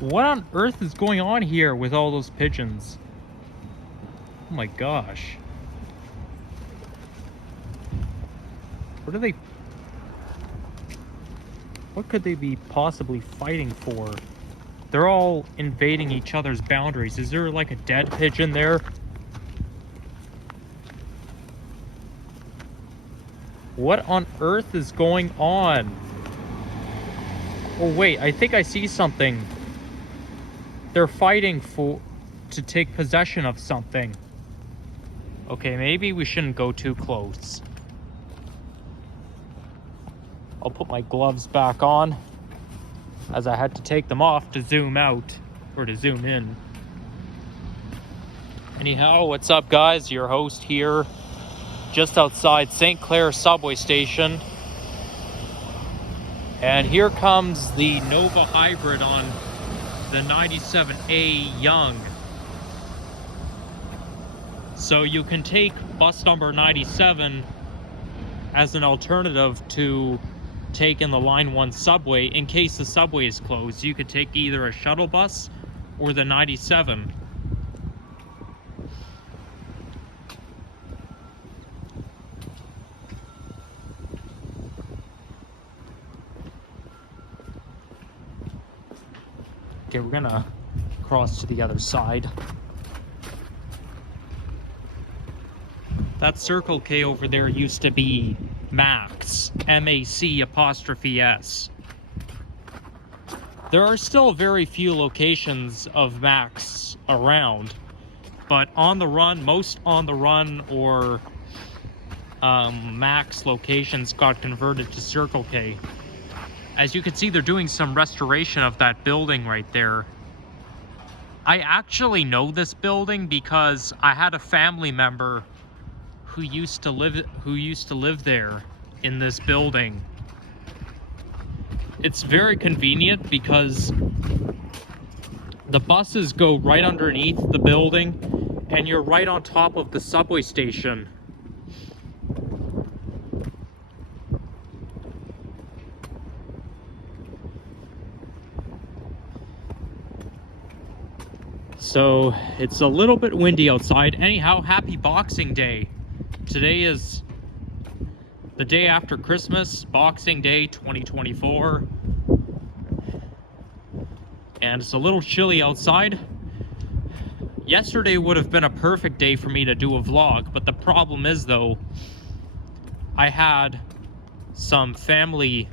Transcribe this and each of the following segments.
What on earth is going on here with all those pigeons? Oh my gosh. What could they be possibly fighting for? They're all invading each other's boundaries. Is there like a dead pigeon there? What on earth is going on? Oh wait, I think I see something. They're fighting to take possession of something. Okay, maybe we shouldn't go too close. I'll put my gloves back on, as I had to take them off to zoom out, or to zoom in. Anyhow, what's up guys? Your host here, just outside St. Clair subway station. And here comes the Nova Hybrid on the 97A Young. So you can take bus number 97 as an alternative to taking the Line 1 subway in case the subway is closed. You could take either a shuttle bus or the 97. Okay, we're gonna cross to the other side. That Circle K over there used to be Max, MAC''S. There are still very few locations of Max around, but on the run, most on the run or Max locations got converted to Circle K. As you can see, they're doing some restoration of that building right there. I actually know this building because I had a family member who used to live there in this building. It's very convenient because the buses go right underneath the building and you're right on top of the subway station. So it's a little bit windy outside. Anyhow, happy Boxing Day. Today is the day after Christmas, Boxing Day 2024. And it's a little chilly outside. Yesterday would have been a perfect day for me to do a vlog, but the problem is though, I had some family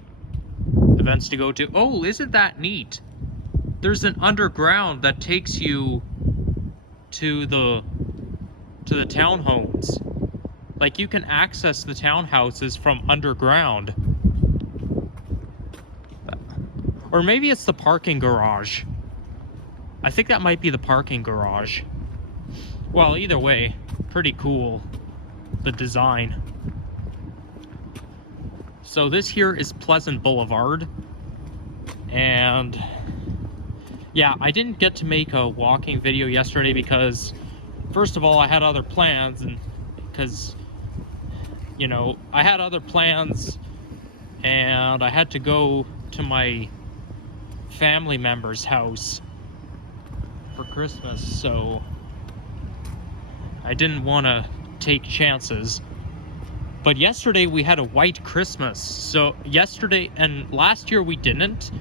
events to go to. Oh, isn't that neat? There's an underground that takes you to the townhomes. Like you can access the townhouses from underground. Or maybe it's the parking garage. I think that might be the parking garage. Well, either way, pretty cool, the design. So this here is Pleasant Boulevard. And yeah, I didn't get to make a walking video yesterday because, first of all, I had other plans, and because, you know, I had other plans and I had to go to my family member's house for Christmas, so I didn't want to take chances. But yesterday we had a white Christmas. So yesterday, and last year we didn't,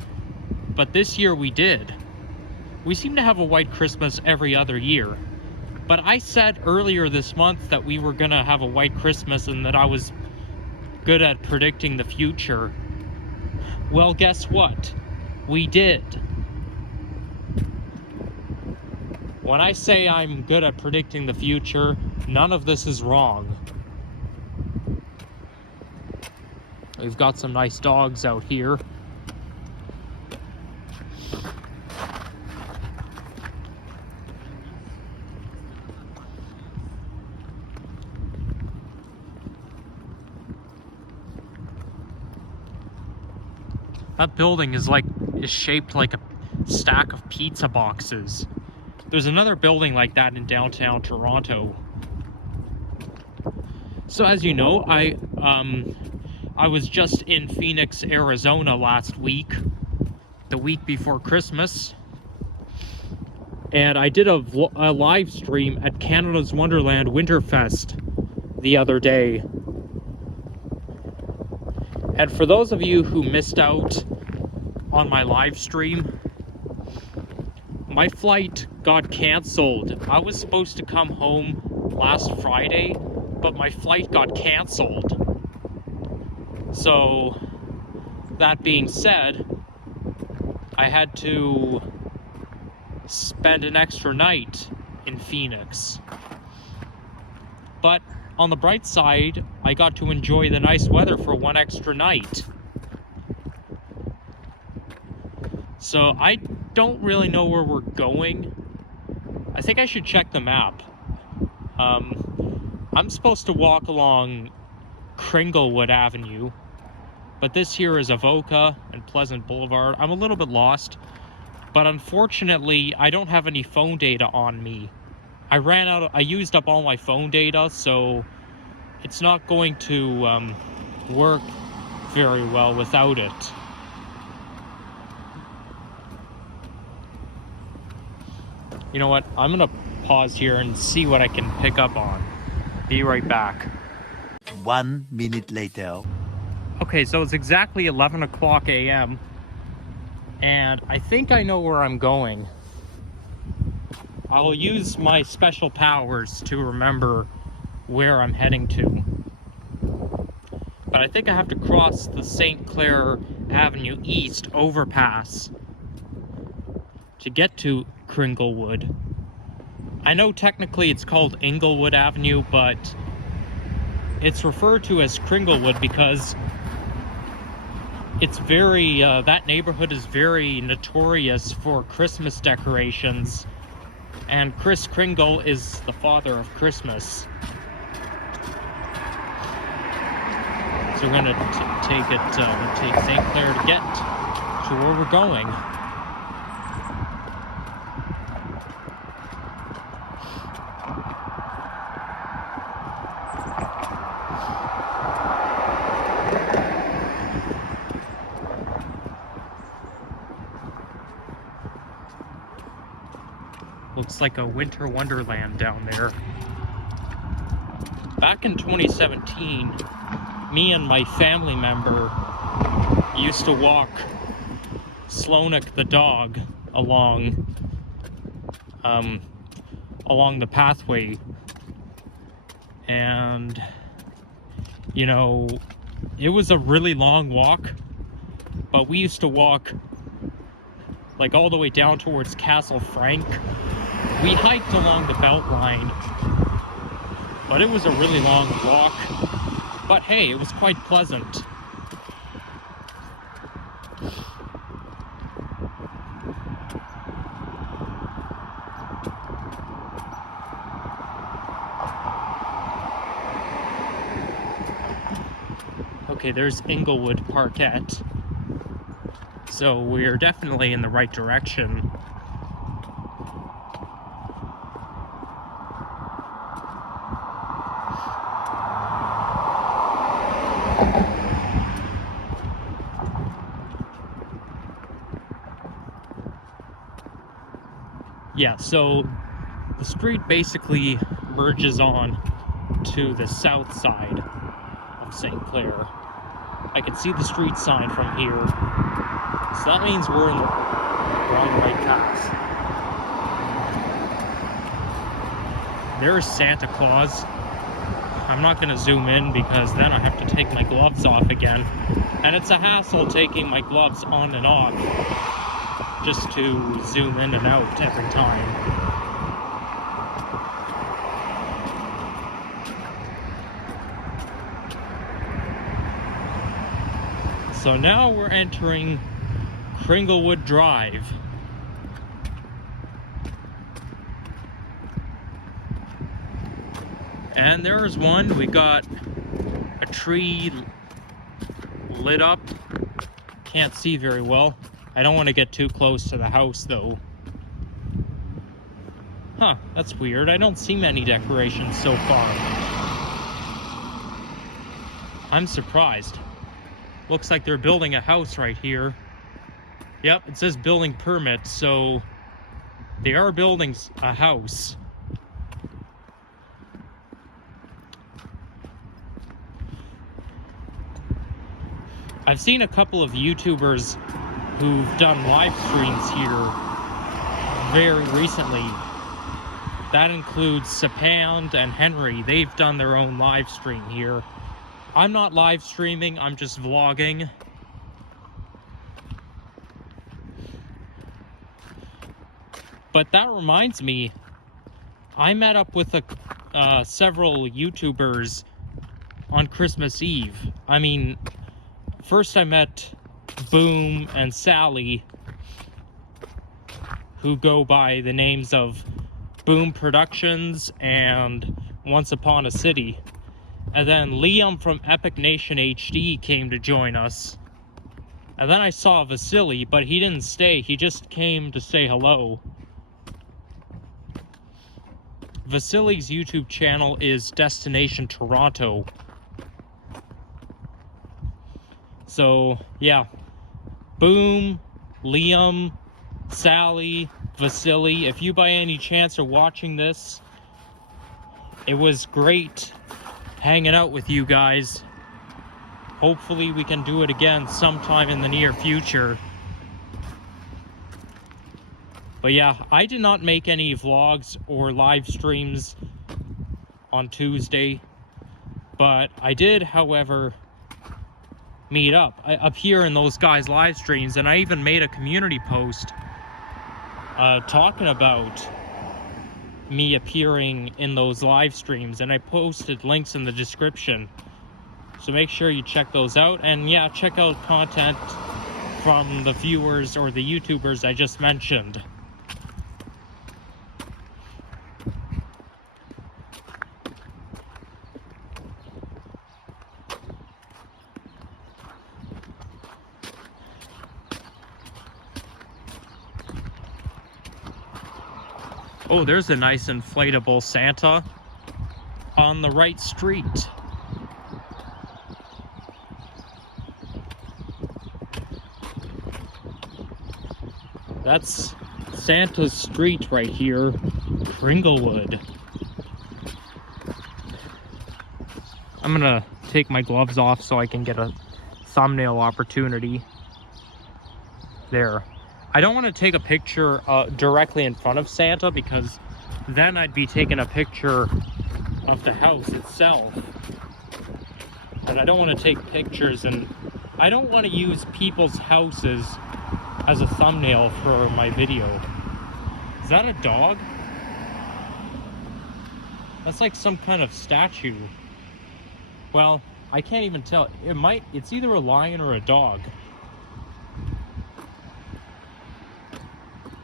but this year we did. We seem to have a white Christmas every other year. But I said earlier this month that we were gonna have a white Christmas and that I was good at predicting the future. Well, guess what? We did. When I say I'm good at predicting the future, none of this is wrong. We've got some nice dogs out here. That building is shaped like a stack of pizza boxes. There's another building like that in downtown Toronto. So as you know, I was just in Phoenix, Arizona last week, the week before Christmas. And I did a live stream at Canada's Wonderland Winterfest the other day. And for those of you who missed out on my live stream, my flight got canceled. I was supposed to come home last Friday, but my flight got canceled. So, that being said, I had to spend an extra night in Phoenix. But on the bright side, I got to enjoy the nice weather for one extra night. So I don't really know where we're going. I think I should check the map. I'm supposed to walk along Kringlewood Avenue, but this here is Avoca and Pleasant Boulevard. I'm a little bit lost, but unfortunately, I don't have any phone data on me. I used up all my phone data, so it's not going to work very well without it. You know what? I'm gonna pause here and see what I can pick up on. Be right back. 1 minute later. Okay, so it's exactly 11 o'clock a.m. and I think I know where I'm going. I'll use my special powers to remember where I'm heading to. But I think I have to cross the St. Clair Avenue East overpass to get to Kringlewood. I know technically it's called Inglewood Avenue, but it's referred to as Kringlewood because it's very, that neighborhood is very notorious for Christmas decorations, and Kris Kringle is the father of Christmas. So we're gonna take St. Clair to get to where we're going. Looks like a winter wonderland down there. Back in 2017, me and my family member used to walk Sloanik the dog along the pathway, and you know, it was a really long walk, but we used to walk like all the way down towards Castle Frank. We hiked along the Beltline, but it was a really long walk. But hey, it was quite pleasant. Okay, there's Inglewood Parkette. So we're definitely in the right direction. Yeah, so the street basically merges on to the south side of St. Clair. I can see the street sign from here, so that means we're on the right path. There's Santa Claus. I'm not going to zoom in because then I have to take my gloves off again, and it's a hassle taking my gloves on and off just to zoom in and out every time. So now we're entering Kringlewood Drive. And there's one. We got a tree lit up. Can't see very well. I don't want to get too close to the house though. Huh, that's weird. I don't see many decorations so far. I'm surprised. Looks like they're building a house right here. Yep, it says building permit, so They are building a house. I've seen a couple of YouTubers who've done live streams here very recently. That includes Sapand and Henry. They've done their own live stream here. I'm not live streaming, I'm just vlogging. But that reminds me, I met up with several YouTubers on Christmas Eve. I mean, first I met Boom and Sally, who go by the names of Boom Productions and Once Upon a City. And then Liam from Epic Nation HD came to join us. And then I saw Vasily, but he didn't stay. He just came to say hello. Vasily's YouTube channel is Destination Toronto. So, yeah. Boom, Liam, Sally, Vasily, if you by any chance are watching this, it was great hanging out with you guys. Hopefully we can do it again sometime in the near future. But yeah, I did not make any vlogs or live streams on Tuesday, but I did, however, meet up here in those guys' live streams, and I even made a community post talking about me appearing in those live streams, and I posted links in the description, so make sure you check those out. And yeah, check out content from the viewers or the YouTubers I just mentioned. Oh, there's a nice inflatable Santa on the right street. That's Santa's street right here, Kringlewood. I'm gonna take my gloves off so I can get a thumbnail opportunity. There. I don't want to take a picture directly in front of Santa, because then I'd be taking a picture of the house itself. And I don't want to take pictures, and I don't want to use people's houses as a thumbnail for my video. Is that a dog? That's like some kind of statue. Well, I can't even tell. It's either a lion or a dog.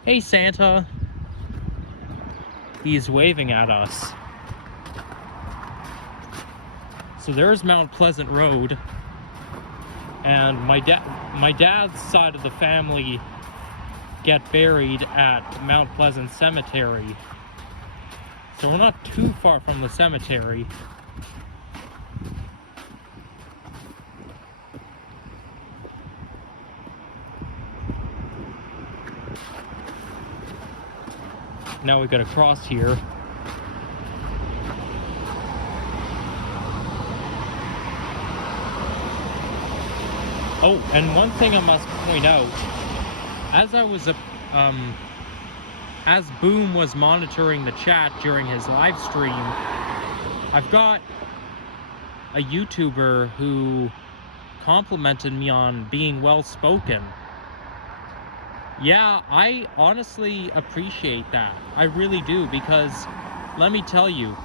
Hey, Santa. He's waving at us. So there's Mount Pleasant Road. And my dad's side of the family get buried at Mount Pleasant Cemetery. So we're not too far from the cemetery. Now we gotta cross here. Oh, and one thing I must point out, as Boom was monitoring the chat during his live stream, I've got a YouTuber who complimented me on being well-spoken. Yeah, I honestly appreciate that. I really do, because let me tell you,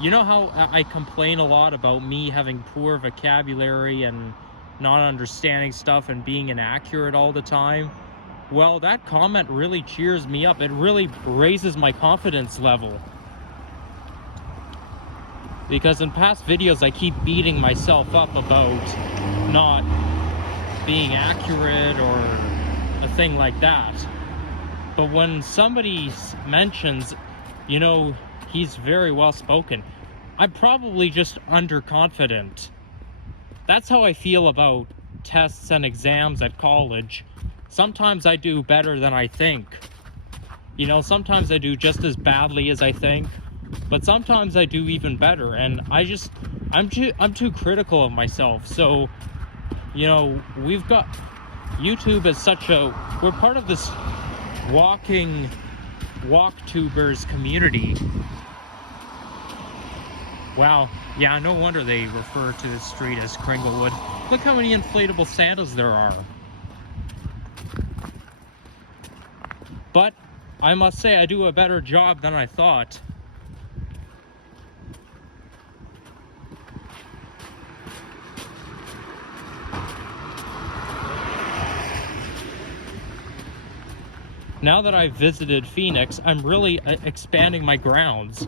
you know how I complain a lot about me having poor vocabulary and not understanding stuff and being inaccurate all the time? Well, that comment really cheers me up. It really raises my confidence level. Because in past videos, I keep beating myself up about not being accurate or a thing like that. But when somebody mentions, you know, he's very well spoken, I'm probably just underconfident. That's how I feel about tests and exams at college. Sometimes I do better than I think. You know, sometimes I do just as badly as I think, but sometimes I do even better, and I'm too critical of myself. So, you know, we've got YouTube is we're part of this walktubers community. Wow, yeah, no wonder they refer to this street as Kringlewood. Look how many inflatable Santas there are. But I must say I do a better job than I thought. Now that I've visited Phoenix, I'm really expanding my grounds.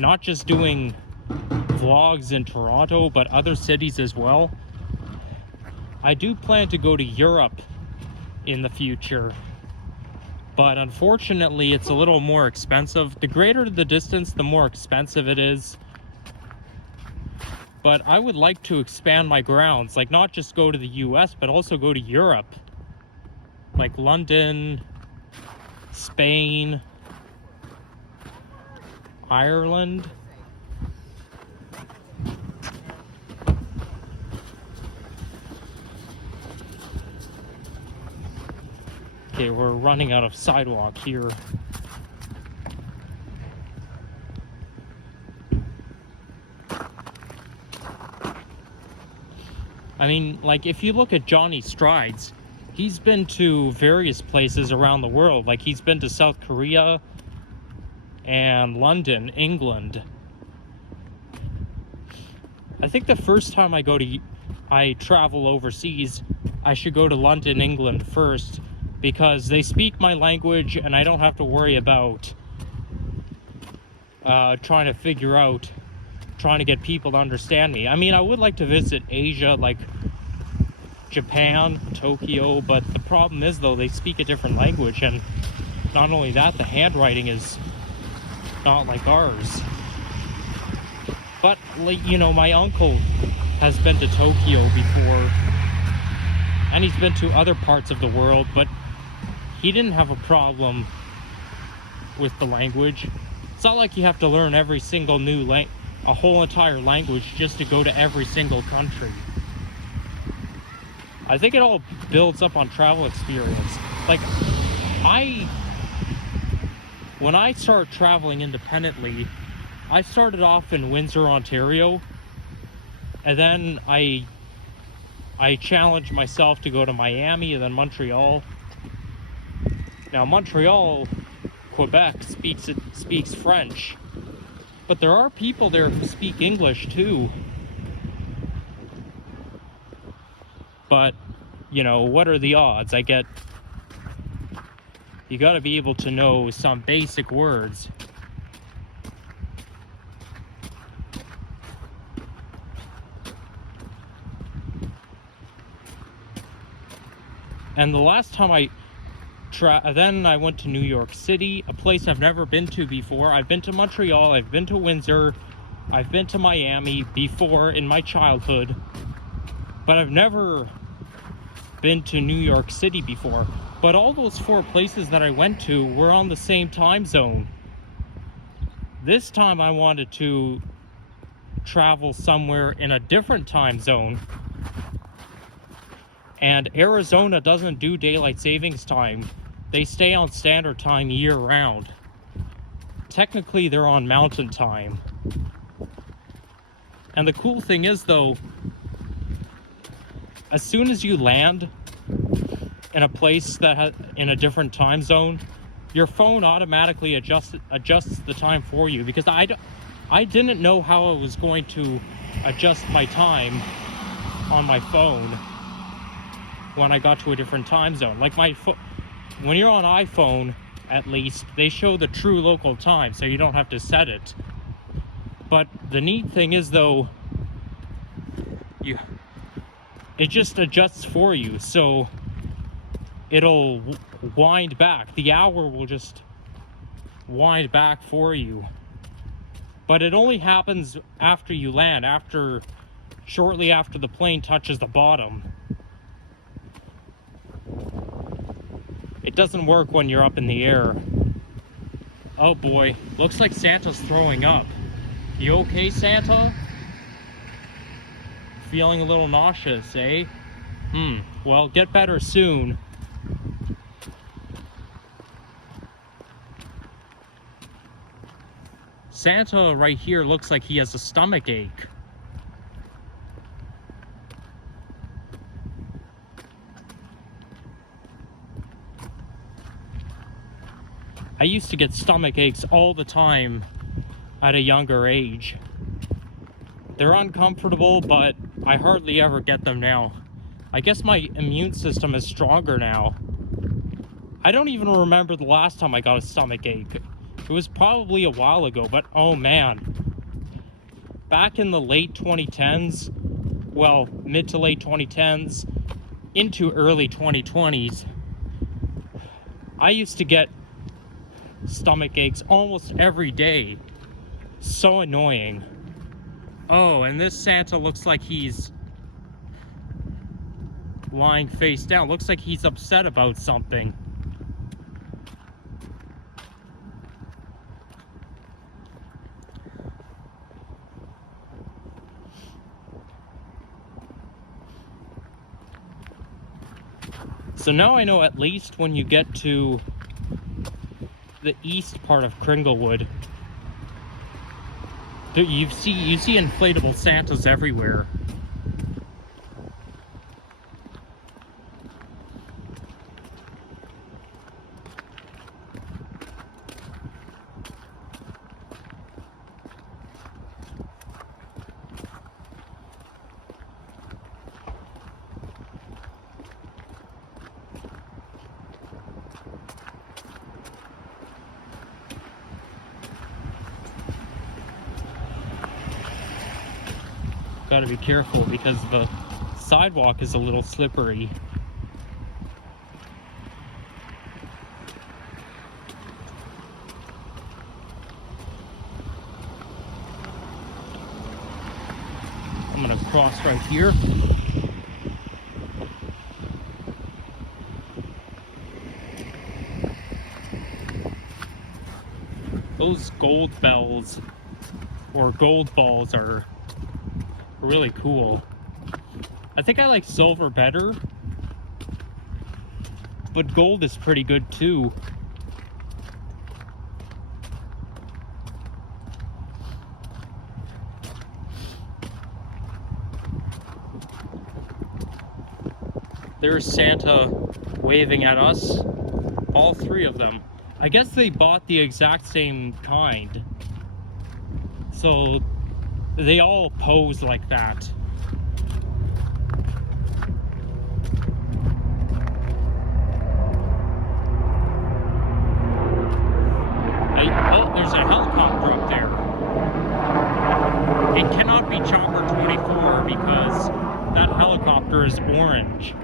Not just doing vlogs in Toronto, but other cities as well. I do plan to go to Europe in the future, but unfortunately it's a little more expensive. The greater the distance, the more expensive it is. But I would like to expand my grounds, like not just go to the US, but also go to Europe. Like London, Spain, Ireland. Okay, we're running out of sidewalk here. I mean, like, if you look at Johnny Strides, he's been to various places around the world. Like, he's been to South Korea and London, England. I think the first time I travel overseas, I should go to London, England first, because they speak my language and I don't have to worry about trying to get people to understand me. I mean, I would like to visit Asia, like Japan, Tokyo, but the problem is, though, they speak a different language, and not only that, the handwriting is not like ours. But, you know, my uncle has been to Tokyo before, and he's been to other parts of the world, but he didn't have a problem with the language. It's not like you have to learn every single a whole entire language just to go to every single country. I think it all builds up on travel experience. Like, when I started traveling independently, I started off in Windsor, Ontario, and then I challenged myself to go to Miami and then Montreal. Now, Montreal, Quebec speaks French, but there are people there who speak English too. But, you know, what are the odds? You gotta be able to know some basic words. And the last time then I went to New York City, a place I've never been to before. I've been to Montreal, I've been to Windsor, I've been to Miami before in my childhood, but I've never been to New York City before. But all those 4 places that I went to were on the same time zone. This time I wanted to travel somewhere in a different time zone. And Arizona doesn't do daylight savings time. They stay on standard time year round. Technically, they're on mountain time. And the cool thing is, though, as soon as you land in a place in a different time zone, your phone automatically adjusts the time for you, because I didn't know how I was going to adjust my time on my phone when I got to a different time zone. Like when you're on iPhone, at least, they show the true local time, so you don't have to set it. But the neat thing is, though, it just adjusts for you, so it'll wind back. The hour will just wind back for you. But it only happens after you land, shortly after the plane touches the bottom. It doesn't work when you're up in the air. Oh boy, looks like Santa's throwing up. You okay, Santa? Feeling a little nauseous, eh? Well, get better soon. Santa right here looks like he has a stomach ache. I used to get stomach aches all the time at a younger age. They're uncomfortable, but I hardly ever get them now. I guess my immune system is stronger now. I don't even remember the last time I got a stomach ache. It was probably a while ago, but oh man. Back in the late 2010s, well, mid to late 2010s, into early 2020s, I used to get stomach aches almost every day. So annoying. Oh, and this Santa looks like he's lying face down. Looks like he's upset about something. So now I know at least when you get to the east part of Kringlewood, you see inflatable Santas everywhere. Gotta be careful because the sidewalk is a little slippery. I'm gonna cross right here. Those gold bells or gold balls are really cool. I think I like silver better, but gold is pretty good too. There's Santa waving at us, all three of them. I guess they bought the exact same kind, so they all pose like that. Oh, there's a helicopter up there. It cannot be Chopper 24 because that helicopter is orange.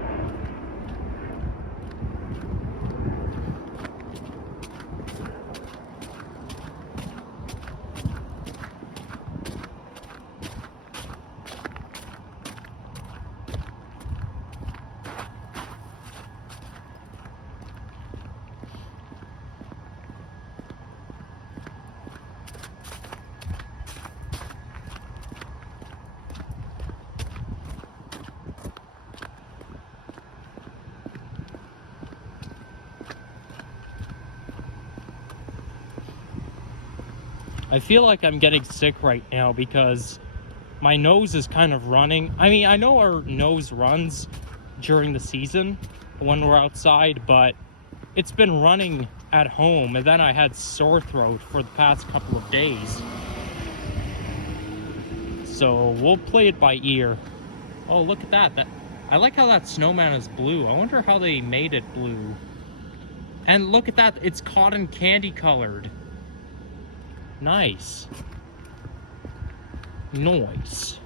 I feel like I'm getting sick right now because my nose is kind of running. I mean, I know our nose runs during the season when we're outside, but it's been running at home, and then I had sore throat for the past couple of days. So we'll play it by ear. Oh, look at that. I like how that snowman is blue. I wonder how they made it blue. And look at that, it's cotton candy colored. Nice. Nice.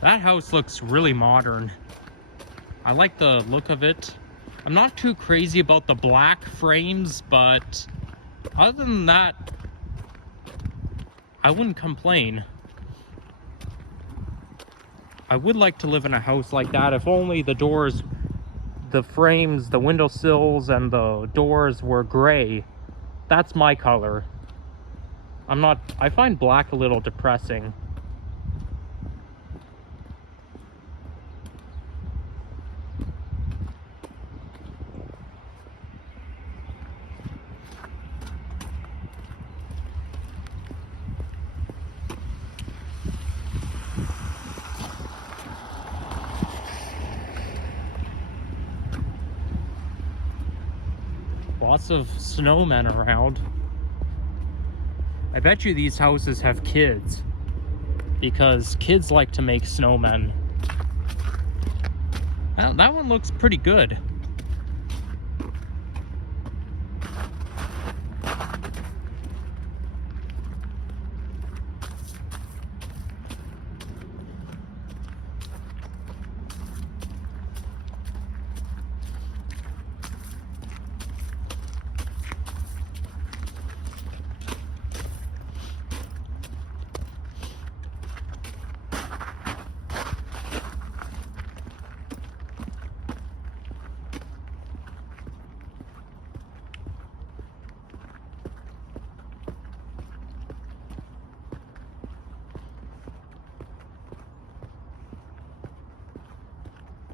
That house looks really modern. I like the look of it. I'm not too crazy about the black frames, but other than that, I wouldn't complain. I would like to live in a house like that, if only the doors, the frames, the windowsills, and the doors were gray. That's my color. I find black a little depressing. Lots of snowmen around. I bet you these houses have kids, because kids like to make snowmen. Well, that one looks pretty good.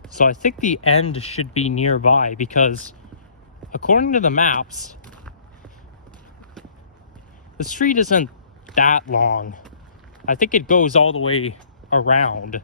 So I think the end should be nearby, because according to the maps, the street isn't that long. I think it goes all the way around.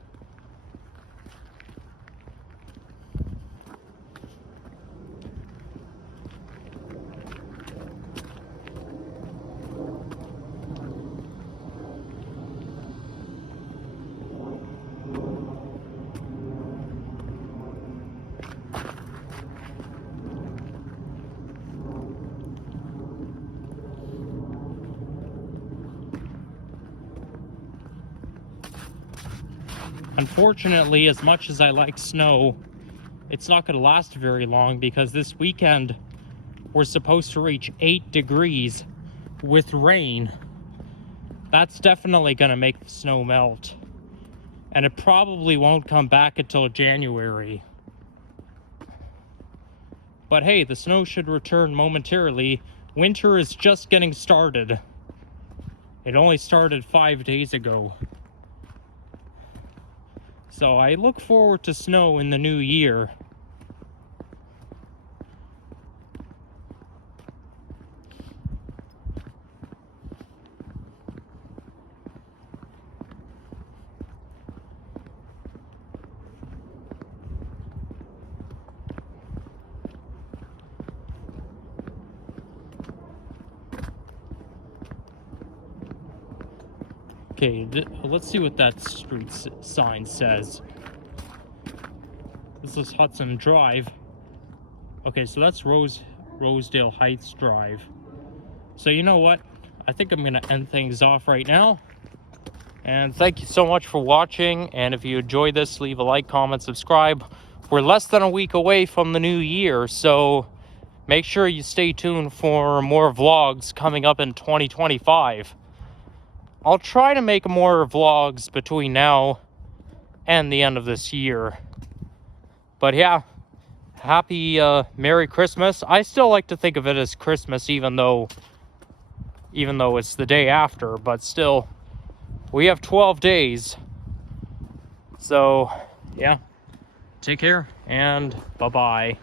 Unfortunately, as much as I like snow, it's not going to last very long, because this weekend we're supposed to reach 8 degrees with rain. That's definitely going to make the snow melt. And it probably won't come back until January. But hey, the snow should return momentarily. Winter is just getting started. It only started 5 days ago. So I look forward to snow in the new year. Okay, let's see what that street sign says. This is Hudson Drive. Okay, so that's Rosedale Heights Drive. So you know what? I think I'm gonna end things off right now. And thank you so much for watching. And if you enjoyed this, leave a like, comment, subscribe. We're less than a week away from the new year, so make sure you stay tuned for more vlogs coming up in 2025. I'll try to make more vlogs between now and the end of this year. But yeah, happy Merry Christmas. I still like to think of it as Christmas, even though it's the day after, but still, we have 12 days. So yeah, take care and bye-bye.